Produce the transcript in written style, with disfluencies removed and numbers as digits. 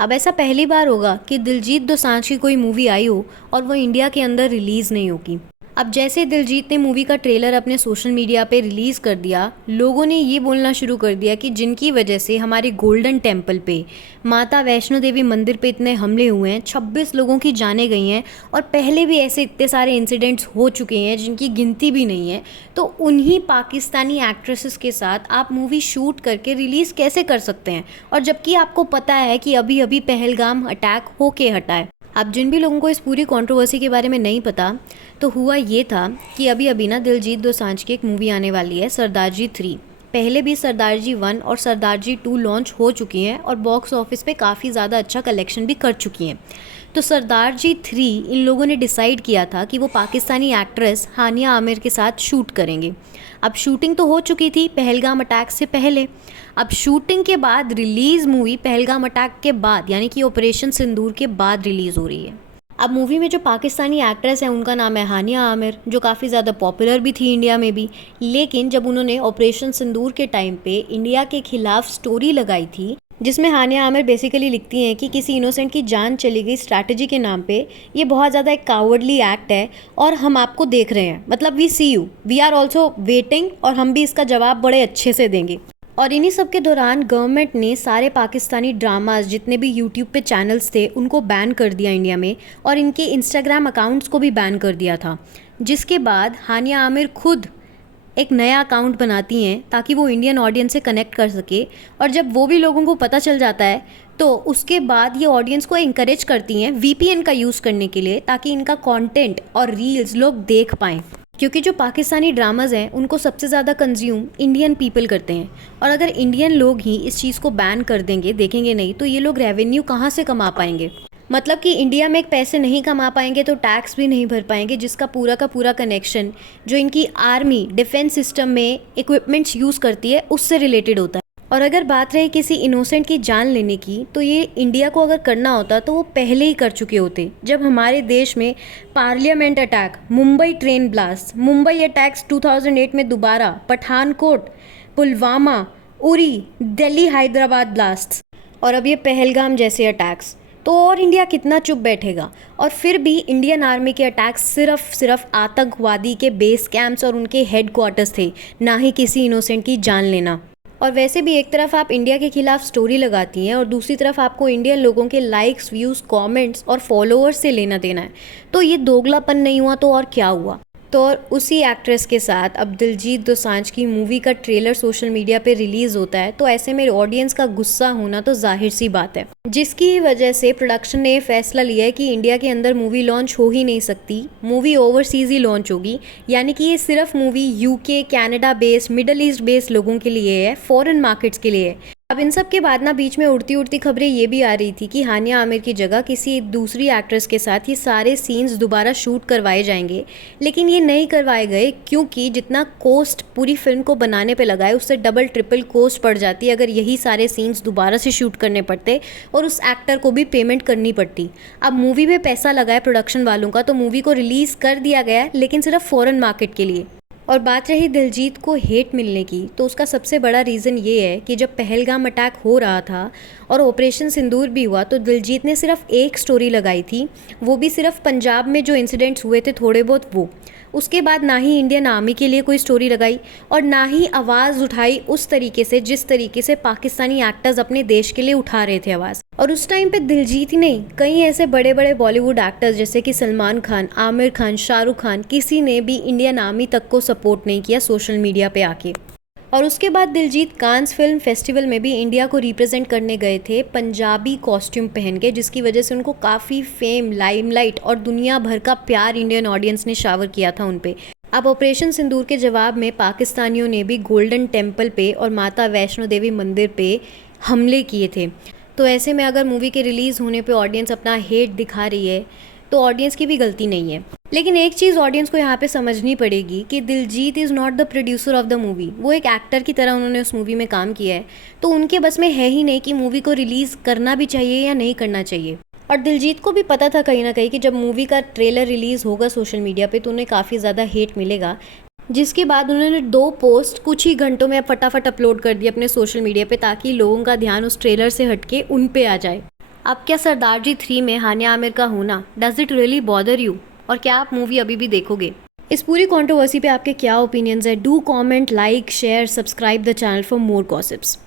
अब ऐसा पहली बार होगा कि दिलजीत दोसांझ की कोई मूवी आई हो और वो इंडिया के अंदर रिलीज़ नहीं होगी। अब जैसे दिलजीत ने मूवी का ट्रेलर अपने सोशल मीडिया पे रिलीज़ कर दिया, लोगों ने ये बोलना शुरू कर दिया कि जिनकी वजह से हमारे गोल्डन टेम्पल पे, माता वैष्णो देवी मंदिर पे इतने हमले हुए हैं, 26 लोगों की जानें गई हैं और पहले भी ऐसे इतने सारे इंसिडेंट्स हो चुके हैं जिनकी गिनती भी नहीं है। तो उन्हीं पाकिस्तानी एक्ट्रेसेस के साथ आप मूवी शूट करके रिलीज़ कैसे कर सकते हैं, और जबकि आपको पता है कि अभी अभी पहलगाम अटैक होके हटा है। अब जिन भी लोगों को इस पूरी कंट्रोवर्सी के बारे में नहीं पता, तो हुआ ये था कि अभी अभी ना दिलजीत दोसांझ की एक मूवी आने वाली है, सरदार जी 3। पहले भी सरदार जी 1 और सरदार जी 2 लॉन्च हो चुकी हैं और बॉक्स ऑफिस पे काफ़ी ज़्यादा अच्छा कलेक्शन भी कर चुकी हैं। तो सरदार जी 3 इन लोगों ने डिसाइड किया था कि वो पाकिस्तानी एक्ट्रेस हानिया आमिर के साथ शूट करेंगे। अब शूटिंग तो हो चुकी थी पहलगाम अटैक से पहले। अब शूटिंग के बाद रिलीज़ मूवी पहलगाम अटैक के बाद, यानी कि ऑपरेशन सिंदूर के बाद रिलीज़ हो रही है। अब मूवी में जो पाकिस्तानी एक्ट्रेस है उनका नाम है हानिया आमिर, जो काफ़ी ज़्यादा पॉपुलर भी थी इंडिया में भी। लेकिन जब उन्होंने ऑपरेशन सिंदूर के टाइम पे इंडिया के खिलाफ स्टोरी लगाई थी, जिसमें हानिया आमिर बेसिकली लिखती हैं कि किसी इनोसेंट की जान चली गई स्ट्रैटेजी के नाम पे, ये बहुत ज़्यादा एक कावर्डली एक्ट है और हम आपको देख रहे हैं, मतलब we see you, we are also waiting, और हम भी इसका जवाब बड़े अच्छे से देंगे। और इन्हीं सब के दौरान गवर्नमेंट ने सारे पाकिस्तानी ड्रामाज जितने भी यूट्यूब पे चैनल्स थे उनको बैन कर दिया इंडिया में, और इनके इंस्टाग्राम अकाउंट्स को भी बैन कर दिया था। जिसके बाद हानिया आमिर खुद एक नया अकाउंट बनाती हैं ताकि वो इंडियन ऑडियंस से कनेक्ट कर सके, और जब वो भी लोगों को पता चल जाता है तो उसके बाद ये ऑडियंस को इंकरेज करती हैं वीपीएन का यूज़ करने के लिए, ताकि इनका कंटेंट और रील्स लोग देख पाएँ। क्योंकि जो पाकिस्तानी ड्रामाज हैं उनको सबसे ज़्यादा कंज्यूम इंडियन पीपल करते हैं, और अगर इंडियन लोग ही इस चीज़ को बैन कर देंगे, देखेंगे नहीं, तो ये लोग रेवेन्यू कहाँ से कमा पाएंगे। मतलब कि इंडिया में एक पैसे नहीं कमा पाएंगे तो टैक्स भी नहीं भर पाएंगे, जिसका पूरा का पूरा कनेक्शन जो इनकी आर्मी डिफेंस सिस्टम में इक्विपमेंट्स यूज़ करती है उससे रिलेटेड होता है। और अगर बात रहे किसी इनोसेंट की जान लेने की, तो ये इंडिया को अगर करना होता तो वो पहले ही कर चुके होते। जब हमारे देश में parliament attack, Mumbai train blast, Mumbai attacks 2008 में दोबारा, पठानकोट, पुलवामा, उरी, दिल्ली हैदराबाद ब्लास्ट, और अब ये पहलगाम जैसे अटैक्स, तो और इंडिया कितना चुप बैठेगा। और फिर भी इंडियन आर्मी के अटैक्स सिर्फ आतंकवादी के बेस कैंप्स और उनके हेड क्वार्टर्स थे, ना ही किसी इनोसेंट की जान लेना। और वैसे भी एक तरफ आप इंडिया के खिलाफ स्टोरी लगाती हैं और दूसरी तरफ आपको इंडियन लोगों के लाइक्स, व्यूज़, कमेंट्स और फॉलोअर्स से लेना देना है, तो ये दोगलापन नहीं हुआ तो और क्या हुआ। तो और उसी एक्ट्रेस के साथ अब दिलजीत दोसांझ की मूवी का ट्रेलर सोशल मीडिया पे रिलीज़ होता है, तो ऐसे में ऑडियंस का गुस्सा होना तो जाहिर सी बात है, जिसकी वजह से प्रोडक्शन ने ये फैसला लिया है कि इंडिया के अंदर मूवी लॉन्च हो ही नहीं सकती, मूवी ओवरसीज़ ही लॉन्च होगी। यानी कि ये सिर्फ movie UK, Canada based, middle east based लोगों के लिए है, फॉरेन मार्केट्स के लिए है। अब इन सब के बाद ना बीच में उड़ती उड़ती खबरें ये भी आ रही थी कि हानिया आमिर की जगह किसी दूसरी एक्ट्रेस के साथ ये सारे सीन्स दोबारा शूट करवाए जाएंगे, लेकिन ये नहीं करवाए गए क्योंकि जितना कॉस्ट पूरी फिल्म को बनाने पे लगा है उससे डबल ट्रिपल कॉस्ट पड़ जाती है अगर यही सारे सीन्स दोबारा से शूट करने पड़ते और उस एक्टर को भी पेमेंट करनी पड़ती। अब मूवी में पैसा लगा है प्रोडक्शन वालों का, तो मूवी को रिलीज़ कर दिया गया है, लेकिन सिर्फ फॉरेन मार्केट के लिए। और बात रही दिलजीत को हेट मिलने की, तो उसका सबसे बड़ा रीज़न ये है कि जब पहलगाम अटैक हो रहा था और ऑपरेशन सिंदूर भी हुआ, तो दिलजीत ने सिर्फ एक स्टोरी लगाई थी, वो भी सिर्फ पंजाब में जो इंसिडेंट्स हुए थे थोड़े बहुत वो। उसके बाद ना ही इंडियन आर्मी के लिए कोई स्टोरी लगाई और ना ही आवाज़ उठाई उस तरीके से जिस तरीके से पाकिस्तानी एक्टर्स अपने देश के लिए उठा रहे थे आवाज़। और उस टाइम पे दिलजीत ही नहीं, कई ऐसे बड़े बड़े बॉलीवुड एक्टर्स जैसे कि सलमान खान, आमिर खान, शाहरुख खान, किसी ने भी इंडियन आर्मी तक को सपोर्ट नहीं किया सोशल मीडिया पे आके। और उसके बाद दिलजीत कांस फिल्म फेस्टिवल में भी इंडिया को रिप्रेजेंट करने गए थे पंजाबी कॉस्ट्यूम पहन के, जिसकी वजह से उनको काफ़ी फेम, लाइमलाइट और दुनिया भर का प्यार इंडियन ऑडियंस ने शावर किया था उन पे। अब ऑपरेशन सिंदूर के जवाब में पाकिस्तानियों ने भी गोल्डन टेम्पल पे और माता वैष्णो देवी मंदिर पे हमले किए थे। तो ऐसे में अगर मूवी के रिलीज़ होने पे ऑडियंस अपना हेट दिखा रही है तो ऑडियंस की भी गलती नहीं है। लेकिन एक चीज़ ऑडियंस को यहाँ पे समझनी पड़ेगी कि Diljit is not the producer of the movie. वो एक एक्टर की तरह उन्होंने उस मूवी में काम किया है, तो उनके बस में है ही नहीं कि मूवी को रिलीज़ करना भी चाहिए या नहीं करना चाहिए। और दिलजीत को भी पता था कहीं ना कहीं कि जब मूवी का ट्रेलर रिलीज़ होगा सोशल मीडिया पे तो उन्हें काफ़ी ज़्यादा हेट मिलेगा, जिसके बाद उन्होंने 2 पोस्ट कुछ ही घंटों में फटाफट अपलोड कर दिए अपने सोशल मीडिया पे, ताकि लोगों का ध्यान उस ट्रेलर से हटके उन पे आ जाए। अब क्या सरदार जी 3 में हानिया आमिर का होना does it really bother you, और क्या आप मूवी अभी भी देखोगे? इस पूरी कंट्रोवर्सी पे आपके क्या ओपिनियंस है? Do comment, like, share, subscribe the channel for more gossips.